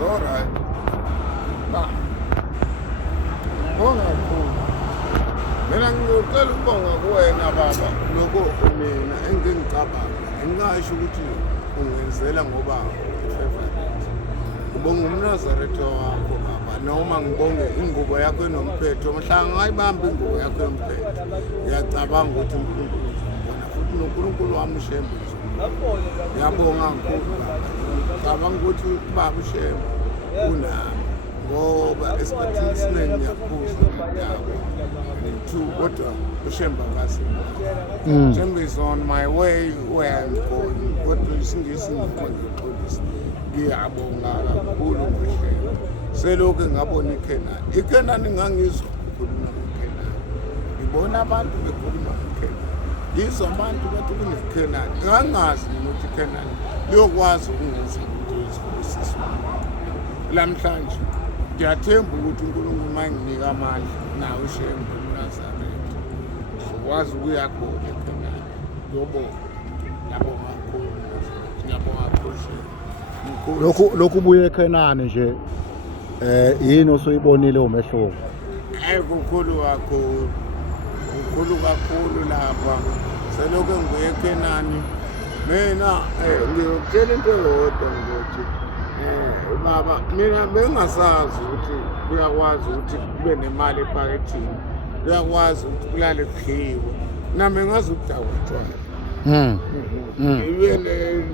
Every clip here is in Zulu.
It's all right. Ngibonga kakhulu. Mina ngicela ukubonga kuwena baba lokho mina engingicabanga. Engasho ukuthi ungenzela ngoba favorite. Ngibonga umNazaretha wakho baba noma ngibonge ingubo yakho enomphetho. Mhlanga ngayibamba ingubo yakho enomphetho. Ngiyacabanga ukuthi uNkulunkulu uzobona futhi noNkulunkulu wami uShembe. Ngiyabonga kakhulu. Ngicabanga ukuthi ubaba uShembe unami. Ngoba esikhathini esiningi ngiyaphuza ngiyabo kodwa uShembe akasebenzi. Shembe is on my way where I'm going. Kodwa isingisi ngiyaqolisa. Ngiyabonga kakhulu ngoShembe. Selokhu ngabona iKenani ngangizwa ukukhuluma ngeKenani. Ngibona abantu bekhuluma ngeKenani. Yizo abantu bathi kuneKenani. Ngangazi ukuthi iKenani liyokwazi ukungenza into ezikubusisa. Lamhlanje ngiyathemba ukuthi uNkulunkulu manginika amandla nawe uShembe uNazaretha ukwazi ukuya khona eKenani. Ngiyabonga kakhulu. Ngiyabonga kakhulu. Lokhu ubuye eKenani nje yini osuyibonile umehluko? Kukhulu kakhulu lapha. Selokhu ngibuye eKenani mina ngiyokutshela into eyodwa ngokuthi baba mina bengasazi ukuthi kuyakwazi ukuthi kube nemali ephakethini. Kuyakwazi ukuthi kulale kudliwe. Nami ngazi ukudakwa utshwala.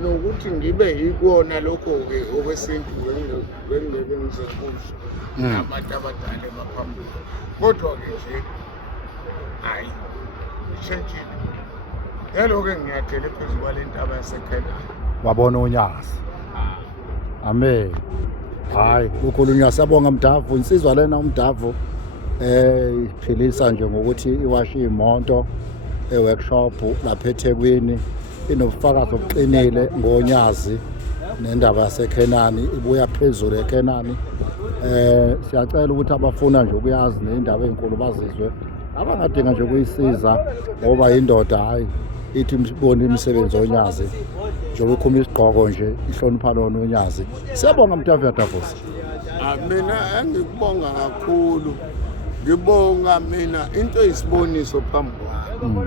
Nokuthi ngibe yikona lokho-ke okwesintu bengeke ngizekusho nabantu abadala emaphambili. Kodwa-ke nje hayi ishentshile. Yalo-ke ngiyathela phezu kwale ntaba yaseKenani. Wabona uNyazi. Amen. Hayi ukhulunywa siyabonga Mdavu insizwa lena uMdavu iphilisa nje ngokuthi iwashe imoto eworkshop lapha eThekwini inobufakazi obuqinile ngoNyazi nendaba yaseKenani ibuya phezulu eKenani. Siyacela ukuthi abafuna nje ukuyazi neindaba ezinkulu bazizwe abangadinga nje kuyisiza ngoba indoda hayi ithi ibona imisebenzi oNyazi njengoba ikhuma isigqoko nje ihlonipha lona uNyazi. Siyabonga Mdavu yadavusa. Mina ngikubonga kakhulu. Ngibonga mina into eyisiboniso phambi kwami.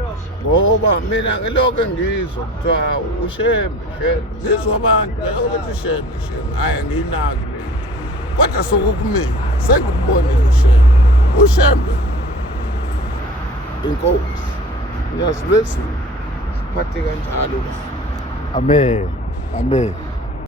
Ngoba mina ngelokho ngizwa kuthiwa uShembe zizwa abantu ukuthi uShembe hayi nginaki lento. Kodwa sokukumina sengikubonile uShembe inkosi. Ngiyazi bese siphathe kanjalo. Amen.